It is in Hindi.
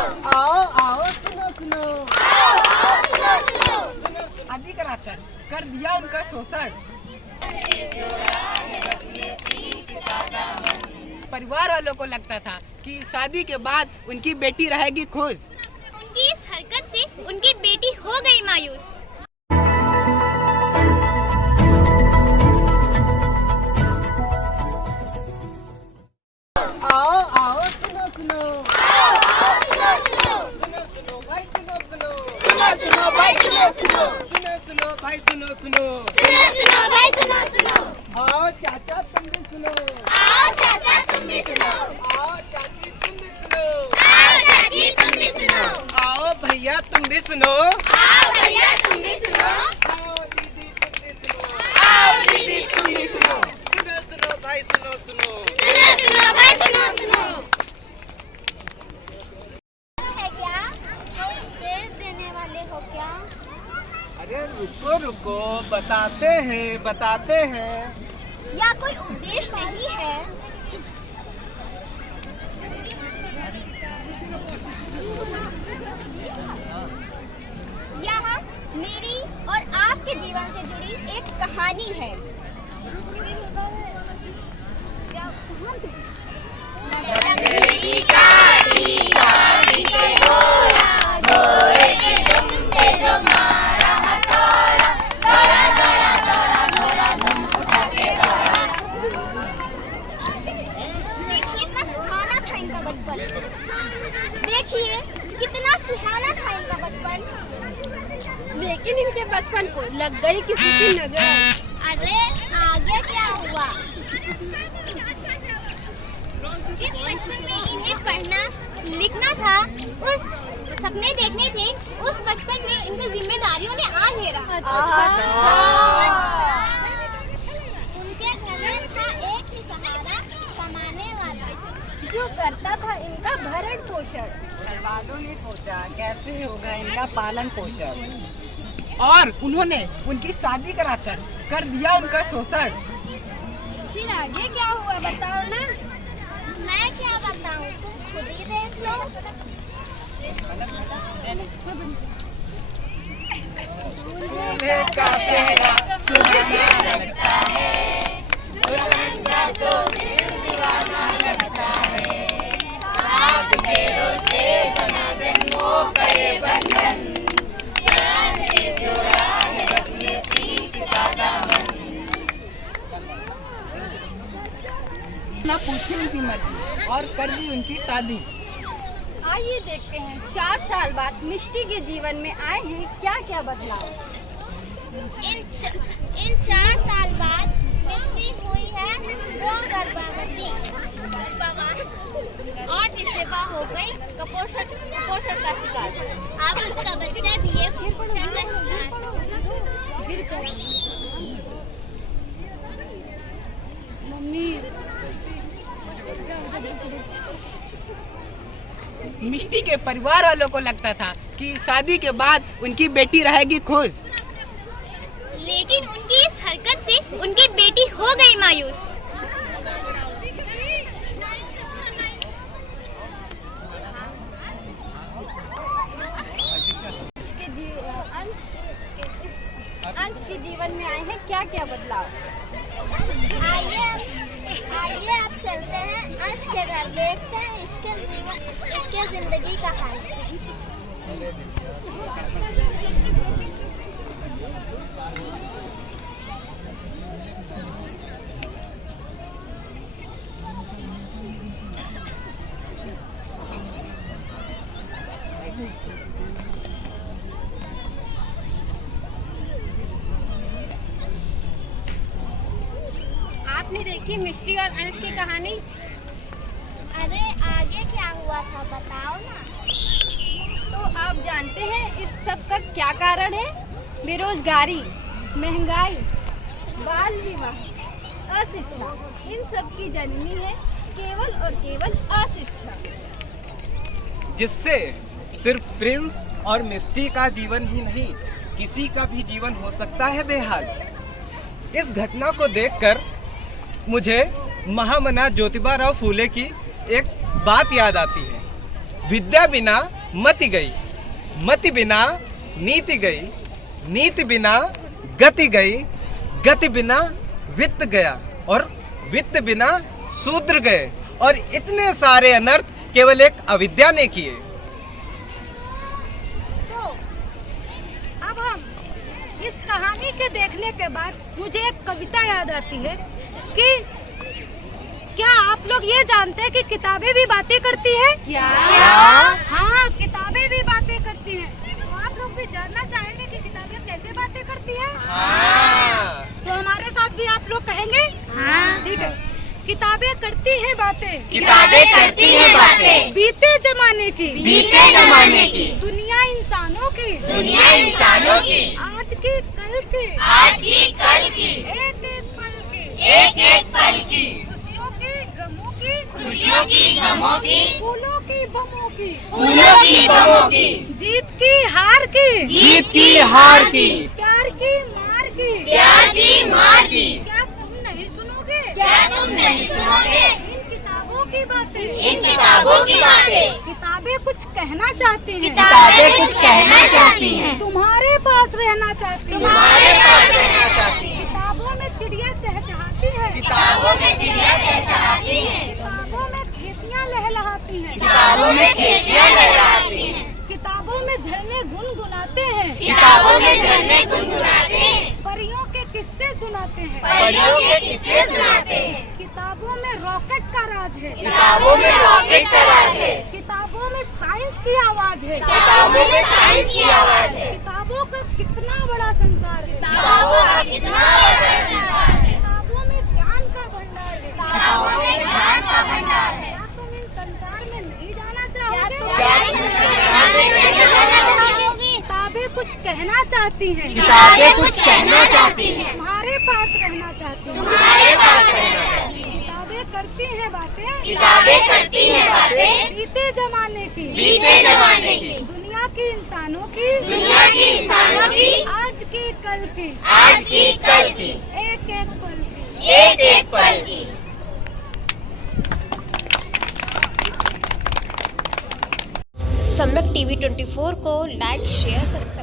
आओ आओ सुनो सुनो, आओ आओ सुनो सुनो। शादी कराकर कर दिया उनका शोषण, परिवार वालों को लगता था कि शादी के बाद उनकी बेटी रहेगी खुश। उनकी इस हरकत से उनकी बेटी हो गई मायूस। आओ आओ सुनो सुनो, आओ आओ सुनो सुनो। सुनो सुनो भाई सुनो सुनो, सुनो सुनो भाई सुनो सुनो। सुनो सुनो भाई सुनो सुनो, सुनो सुनो भाई सुनो सुनो। आओ चाचा तुम भी सुनो, आओ चाचा तुम भी सुनो। आओ चाची तुम भी सुनो, आओ चाची तुम भी सुनो। आओ भैया तुम भी सुनो, आओ भैया तुम भी सुनो। आओ दीदी तुम भी सुनो, आओ दीदी तुम भी सुनो। सुनो सुनो भाई सुनो सुनो। सुनो सुनो भाई सुनो सुनो। है क्या? कोई उपदेश देने वाले हो क्या? अरे रुको रुको, बताते हैं। या कोई उपदेश नहीं है? यह मेरी और आपके जीवन से जुड़ी एक कहानी है। देखिए कितना सुहाना था इनका बचपन। लेकिन इनके बचपन को लग गई किसी की नजर। अरे आगे क्या हुआ? जिस बचपन में इन्हें पढ़ना लिखना था, उस सपने देखने थे, उस बचपन में इनको जिम्मेदारियों ने आ घेरा। उनके घर में था एक ही सहारा, कमाने वाला, जो करता था इनका भरण पोषण। घर वालों ने सोचा कैसे होगा इनका पालन पोषण, और उन्होंने उनकी शादी कराकर कर दिया उनका शोषण। फिर आगे क्या हुआ बताओ ना। मैं क्या बताऊं, तुम खुद ही देख लो। दूल्हे का चेहरा सुहाना लगता है, दुल्हन का तो दिल दीवाना लगता है, साथ फेरों से बना जन्मों का ये बंधन, जान से जुड़ा है अपने प्रीत का दामन। ना पूछी उनकी मर्जी और कर दी उनकी शादी। आइए देखते हैं 4 साल बाद मिष्टी के जीवन में आए हैं क्या क्या बदलाव। इन 4 साल बाद मिष्टी हुई है 2 गर्भवती और जिससे वह हो गई कुपोषण का शिकार। अब उसका बच्चा भी एक कुपोषण का शिकार। मम्मी मिष्टी के परिवार वालों को लगता था कि शादी के बाद उनकी बेटी रहेगी खुश। लेकिन उनकी इस हरकत से उनकी बेटी हो गई मायूस। अंश के जीवन में आए हैं क्या क्या बदलाव। आइए अब चलते हैं अंश के घर, देखते हैं इसके जिंदगी का हाल। आपने देखी मिष्टी और अंश की कहानी। अरे आगे क्या हुआ था बताओ ना। तो आप जानते हैं इस सब का क्या कारण है? बेरोजगारी, महंगाई, बाल विवाह, अशिक्षा, इन सब की जननी है केवल और केवल अशिक्षा। जिससे सिर्फ प्रिंस और मिष्टी का जीवन ही नहीं, किसी का भी जीवन हो सकता है बेहाल। इस घटना को देखकर मुझे महामना ज्योतिबा राव फूले की एक बात याद आती है। विद्या बिना मति गई, मति बिना नीति गई, नीति बिना गति गई, गति बिना वित्त गया और वित्त बिना शूद्र गए, और इतने सारे अनर्थ केवल एक अविद्या ने किए। तो अब हम इस कहानी के देखने के बाद मुझे एक कविता याद आती है कि क्या आप लोग ये जानते हैं कि किताबें भी बातें करती है? क्या? हाँ, किताबें भी बातें करती हैं। तो आप लोग भी जानना चाहेंगे कि किताबें कैसे बातें करती हैं? हाँ। तो हमारे साथ भी आप लोग कहेंगे? हाँ। ठीक है। किताबें करती है बातें, किताबें करती है बातें, बीते जमाने की, बीते जमाने की, दुनिया इंसानों की, दुनिया इंसानों की, आज की कल की, आज की कल की, एक एक पल की, एक एक पल की, खुशियों की गमों की, खुशियों की गमों की, फूलों की बमों की, फूलों की बमों की, जीत की हार की, जीत की हार की, प्यार की मार की, प्यार की मार की, क्या तुम नहीं सुनोगे? क्या तुम नहीं सुनोगे? इन किताबों की बातें, इन किताबों की बातें, किताबें कुछ कहना चाहती हैं, किताबें कुछ कहना चाहती हैं, तुम्हारे पास रहना चाहती हैं, तुम्हारे पास रहना चाहती हैं, किताबों में चिड़िया चहचहाती है, किताबों में चिड़िया चहचहाती हैं, किताबों में खेतियाँ लहलहाती हैं, किताबों में खेतियाँ लहराती हैं, किताबों में झरने गुनगुनाते हैं, किताबों में झरने गुनगुनाते हैं, परियों के किस्से सुनाते हैं, परियों के किस्से सुनाते हैं, किताबों में रॉकेट का राज है, किताबों में रॉकेट का राज है, किताबों में साइंस की आवाज है, किताबों में साइंस की आवाज है, किताबों का कितना बड़ा संसार है, किताबों का कितना बड़ा संसार है, किताबों में ज्ञान का भंडार है, किताबों में ज्ञान का भंडार है, क्या तुम इन संसार में नहीं जाना चाहोगे? क्या तुम संसार में नहीं जाना चाहोगे? किताबें कुछ कहना चाहती हैं, किताबें कुछ कहना चाहती हैं, तुम्हारे पास रहना चाहती हैं, तुम्हारे पास रहना चाहती हैं, किताबें करती हैं बातें, किताबें करती हैं बातें, बीते जमाने की, बीते जमाने की, दुनिया की इंसानों की, दुनिया की इंसानों की, आज की कल की, आज की कल की, एक एक पल की। एक एक पल की। सम्यक टीवी 24 को लाइक शेयर सब्सक्राइब